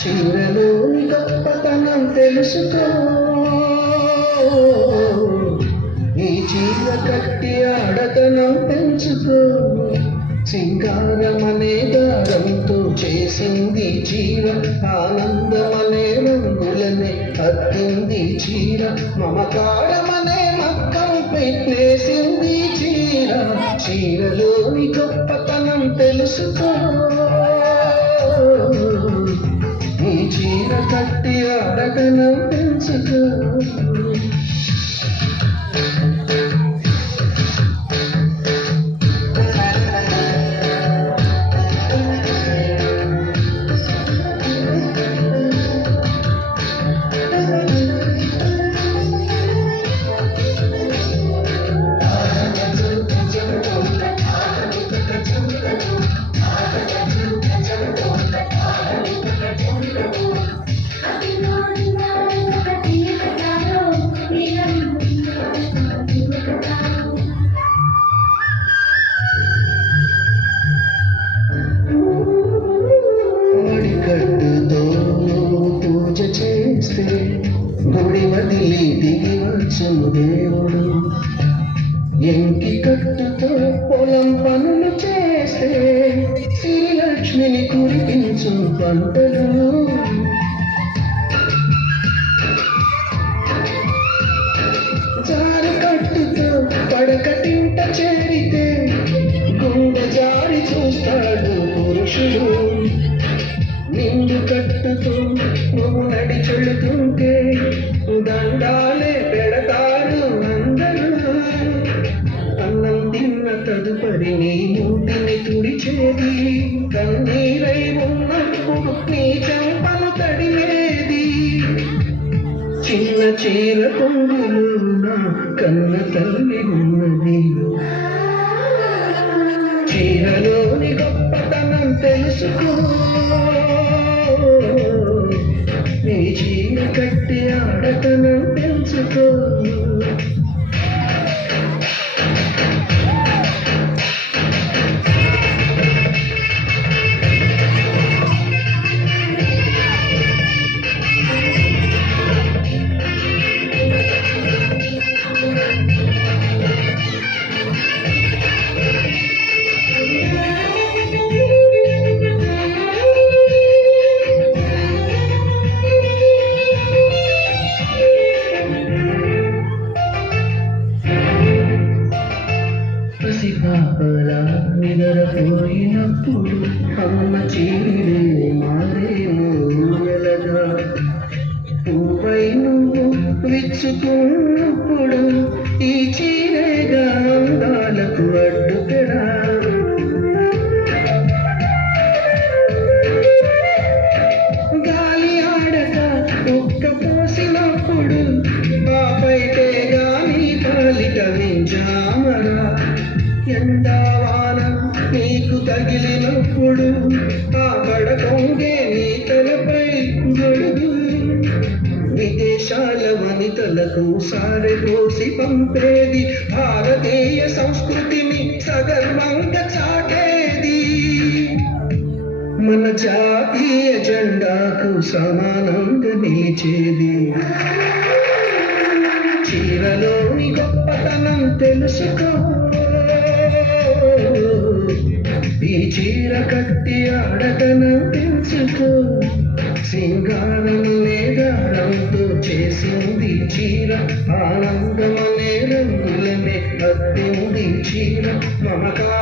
చీరలోని గొప్పతనం తెలుసుకో, ఈ చీర కట్టి ఆడతనం పెంచుకో. సింగారమనే దారంతో చేసింది చీర, ఆనందమనే రంగులనే అద్దింది చీర, మమకారమనే మక్కం పెట్టేసింది చీర. చీరలోని గొప్పతనం తెలుసుకో, ఈ చీర కట్టి ఆడతనం పెంచుకో. పూజ చేస్తే గుడి వదిలి దిగి వచ్చును దేవుడు, ఎంకి కట్టుతో పొలం పనులు చేస్తే శ్రీలక్ష్మిని కురిపించు పంటలు. జారి కట్టుతో పడకటింట చేరితే గుండె జారి చూస్తాడు పురుషుడు. నిండు కట్టుతూ నువ్వు నడిచెళ్తుంటే దండాలే పెడతారు అందరూ. అన్నం తిన్న తదుపరి నీ నోటిని తుడిచేది, కన్నీరై ఉన్నప్పుడు నీ చెంపను తడిమేది. చిన్న చీర కొంగులు కన్న తల్లి ఉన్నది, చీరలోని గొప్పతనం తెలుసుకో, నీ చీర కట్టి ఆడతనం పెంచుకో. పాపలా నిద్రపోయినప్పుడు అమ్మ చీరే మారేను ఎలగా, పువ్వై నువ్వు విచ్చుకున్నప్పుడు ఈ చీరేగా అందాలకు అడ్డుపెడా. గాలి ఆడక ఒక్క పోసినప్పుడు పాపైతే గాలి పాలిక వింజామరా. ఎండావాన నీకు తగిలినప్పుడు ఆ పడకొంగే నీ తలపై గొడుగు. విదేశాల వనితలకు సారెపోసి పంపేది, భారతీయ సంస్కృతిని సగర్వంగా చాటేది. మన జాతీయ జెండాకు సమానంగా నిలిచేది. చీరలోని గొప్పతనం తెలుసుకో, ఈ చీర కట్టి ఆడతనం పెంచుకో. సింగారమనే దారంతో చేసింది చీర, ఆనందమనే రంగులనే అద్దింది చీర, మమకారం